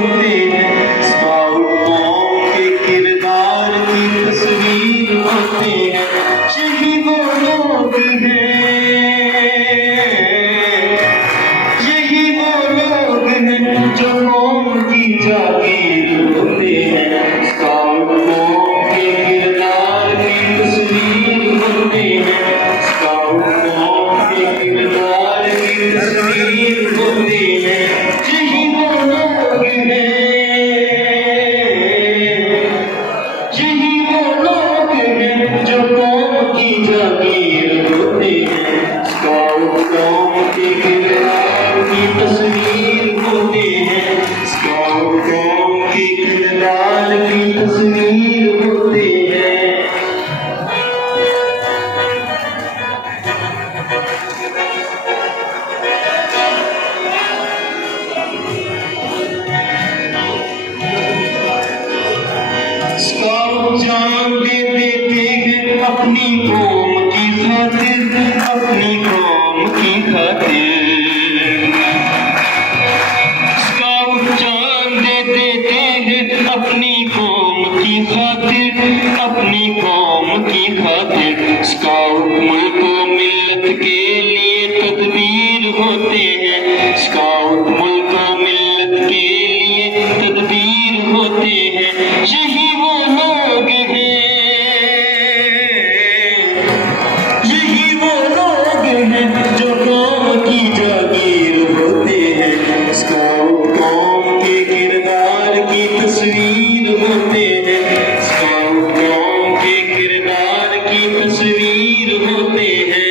होते हैं स्काउटों के किरदार की तस्वीर होते हैं। यही वो लोग हैं, यही वो लोग हैं जो कौम की जागीर होते हैं। स्काउटों के किरदार की तस्वीर होते हैं, स्काउटों के किरदार की तस्वीर होते हैं। यही वो लोग हैं, यही वो लोग हैं जो कौम की जागीर होते हैं। स्काउटों के किरदार की तस्वीर होते हैं, स्काउटों के किरदार की तस्वीर होते हैं। स्काउट जान दे देते हैं अपनी कौम की खातिर, अपनी कौम की खातिर। स्काउट जान दे देते हैं अपनी कौम की खातिर, अपनी कौम की खातिर। स्काउट मुल्क व मिल्लत के लिए तदबीर होते हैं, स्काउट मुल्क व मिल्लत के लिए तदबीर होते हैं। यही वो लोग हैं, यही वो लोग हैं जो कौम की जागीर होते हैं। स्काउट कौम के किरदार की तस्वीर होते हैं, स्काउट कौम के किरदार की तस्वीर होते हैं।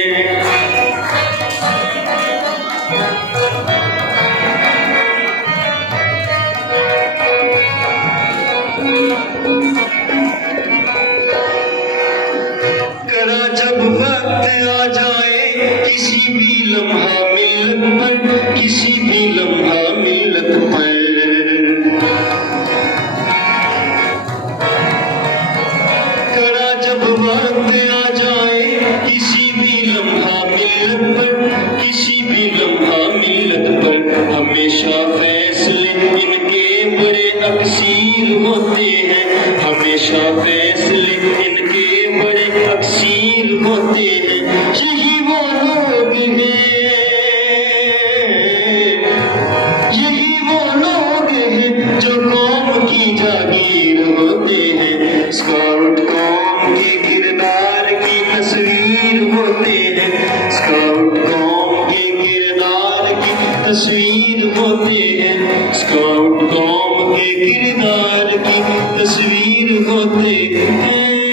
करा जब वक्त आ जाए किसी भी लम्हा मिल्लत पर, किसी भी लम्हा मिल्लत पर। करा जब वक्त आ जाए किसी भी लम्हा मिल्लत पर, किसी भी लम्हा मिल्लत पर। हमेशा फैसले इनके बड़े अक्सीर होते हैं, हमेशा फैसले इनके बड़े अक्सीर होते हैं। यही वो लोग हैं, यही वो लोग हैं जो कौम की जागीर होते हैं। स्काउट कौम के किरदार की तस्वीर होते हैं, स्काउट कौम के किरदार की तस्वीर होते हैं, स्काउट कौम के किरदार की तस्वीर होते हैं।